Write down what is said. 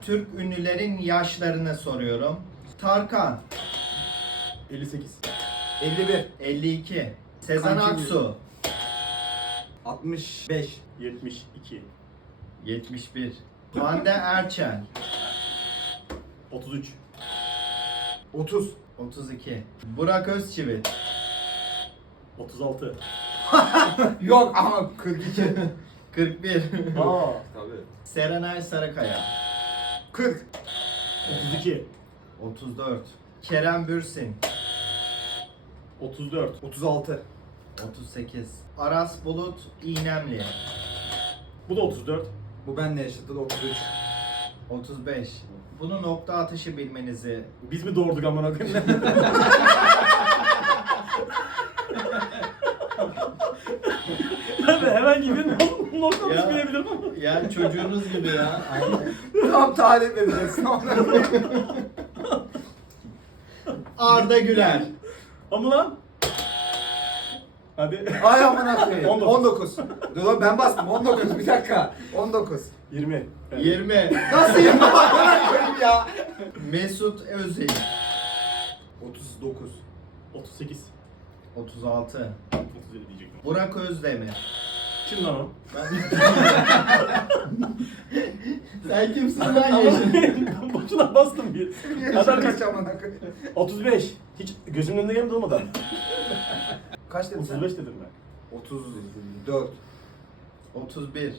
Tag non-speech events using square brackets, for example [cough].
Türk ünlülerin yaşlarını soruyorum. Tarkan 58. 51. 52. Sezen Kanki Aksu 65. 72. 71. Hande Erçel 33. 30. 32. Burak Özçivit 36. [laughs] Yok ama 42. 41. Aa. Tabii. Serenay Sarıkaya 40. 32. 34. Kerem Bürsin 34. 36. 38. Aras Bulut İğnemli Bu da 34. Bu benle yaşadı 33. 35. Bunu nokta atışı bilmenizi Biz mi doğurduk amına koyayım? [laughs] Herhangi bir [laughs] nokta Ya. bilebilirim ama. yani çocuğunuz gibi ya. Tam talip edeceksin. Arda Güler Ama lan. Hadi. Ay amına koyayım. 19. 19. Dur lan ben bastım 19 bir dakika. 19. 20. 20. Nasıl 20 amına koyayım ya? Mesut Özil 39. 38. 36. 37 diyecektim. Burak Özdemir Kim lan o? [laughs] Sen kimsin lan yeşil? Boşuna bastım bir. Adam kaç amına koyayım? 35. Hiç gözümün önünde gelmedi olmadan. Kaç dedin sen? 35 dedim ben. 34. 31.